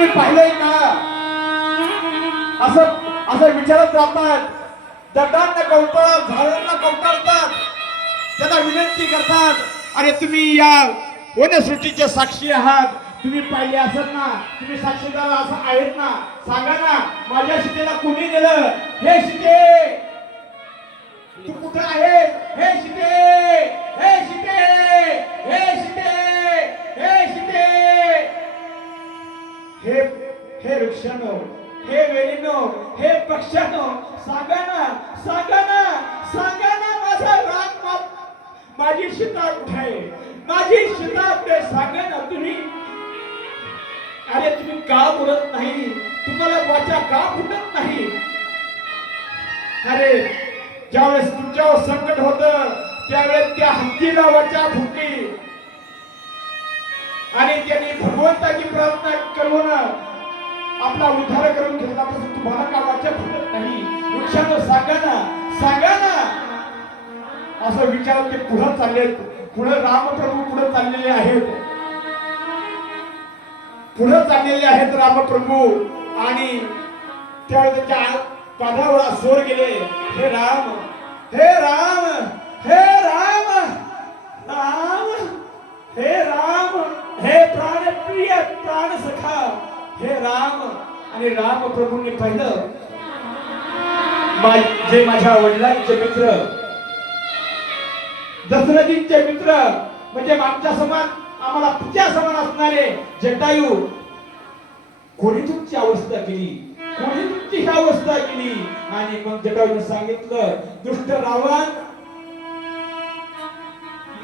तुम्ही पाहिलंय का? असं असं विचारत राहतात, दगडांना कवटाळतात, झाडांना कवटाळतात, त्याला विनंती करतात, अरे तुम्ही या वनसृष्टीचे साक्षी आहात, तुम्ही पाहिले असेल ना, तुम्ही साक्षीदार असं आहेत ना, सांगा ना माझ्या सीतेला कोणी नेलं? हे सीते तू कुठं आहे? हे सीते, हे सीते, हे सीते, हे सीते, हे हे वृक्षानो, हे वेलीनो, हे पक्ष्यानो, सांगा ना, सांगा ना, सांगा ना माझा राग, माझी सीता कुठे आहे? माझी सीता कुठे? सांगा ना तुम्ही. अरे तुम्ही का बोलत नाही? तुम्हाला वाचा का फुटत नाही? अरे ज्यावेळेस तुमच्यावर संकट होतं त्यावेळेस त्या हत्तीला वाचा फुटली आणि त्यांनी भगवंताची प्रार्थना करून आपला उद्धार करून घेतल्यापासून तुम्हाला का वाचा फुटत नाही? वृक्षानं सांगा ना, सांगा ना. असं विचारत ते पुढे चाललेत. पुढे रामप्रभू पुढे चाललेले आहेत, पुढे चाललेले आहेत रामप्रभू. आणि त्यावेळेस त्याच्या पादावर स्वर गेले, हे राम, हे राम, हे राम, राम, हे राम, हे प्राणप्रिय प्राण सखा, हे राम. आणि राम प्रभूंनी पाहिलं, जे माझ्या वडिलांचे मित्र, दशरथींचे मित्र, म्हणजे आमच्या समान, आम्हाला पित्या समान असणारे जटायू, कोणी तुमची अवस्था केली, कोणी तुमची ही अवस्था केली? आणि मग जटायूने सांगितलं, दुष्ट रावण,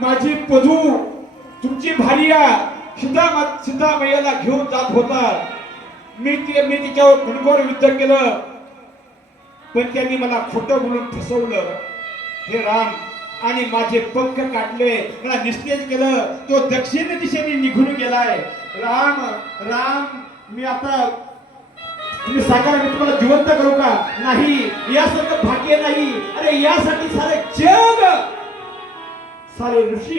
माझी पदू तुमची भार्या सीता मैयाला घेऊन जात होता. मी तिच्यावर घनघोर युद्ध केलं, पण त्यांनी मला खोटं बोलून फसवलं, हे राम. आणि माझे पंख काढले, मला निस्तेज केलं, तो दक्षिण दिशेने निघून गेलाय. राम, राम, मी आता तुम्ही सांगा, मी तुम्हाला जिवंत करू का? नाही, यासारखं भाग्य नाही. अरे यासाठी सारे जग, सारे ऋषी